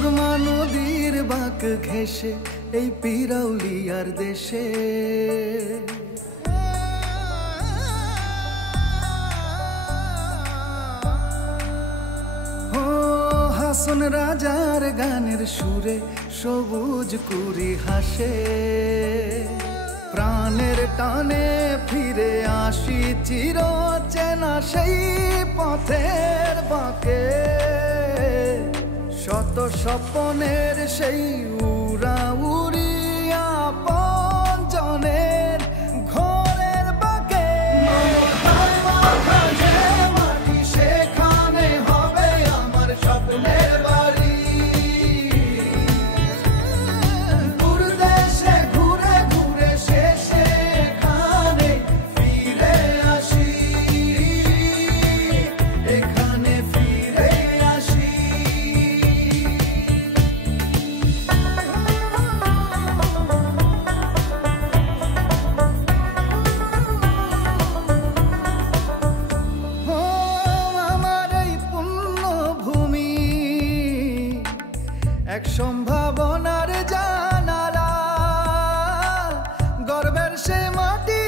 সুরমা নদীর বাঁক ঘেঁষে এই পিরাউলিয়ার দেশে হাসন রাজার গানের সুরে সবুজ কুড়ি হাসে প্রাণের টানে ফিরে আসি চির চেনা সেই পথের বাঁকে শত স্বপ্নের সেই উড়াউড়ি আপন জনের ঘরের বাঁকে মাটি সেখানে হবে আমার স্বপ্নের বাড়ি দূর দেশে ঘুরে ঘুরে শেষে এখানে ফিরে আসি এখানে ফিরে আসি এক সম্ভাবনার জানালা গর্বের সে মাটি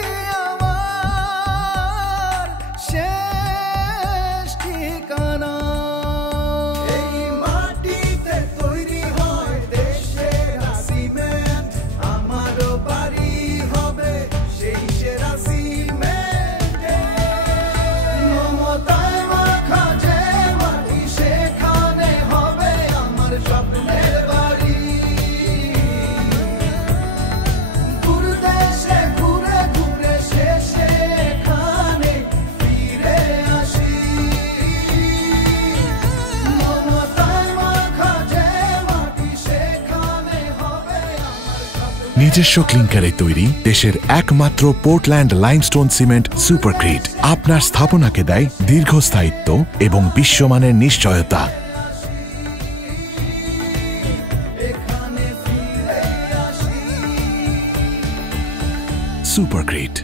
আমার শেষ ঠিকানা এই মাটিতে তৈরি হয় দেশের সিমেন্ট আমারও বাড়ি হবে সেই সেরা সিমেন্ট মমতায় মাখা যে মাটি সেখানে হবে আমার স্বপ্নের নিজস্ব ক্লিংকারে তৈরি দেশের একমাত্র পোর্টল্যান্ড লাইমস্টোন সিমেন্ট সুপারক্রিট আপনার স্থাপনাকে দেয় দীর্ঘস্থায়িত্ব এবং বিশ্বমানের নিশ্চয়তা। সুপারক্রিট।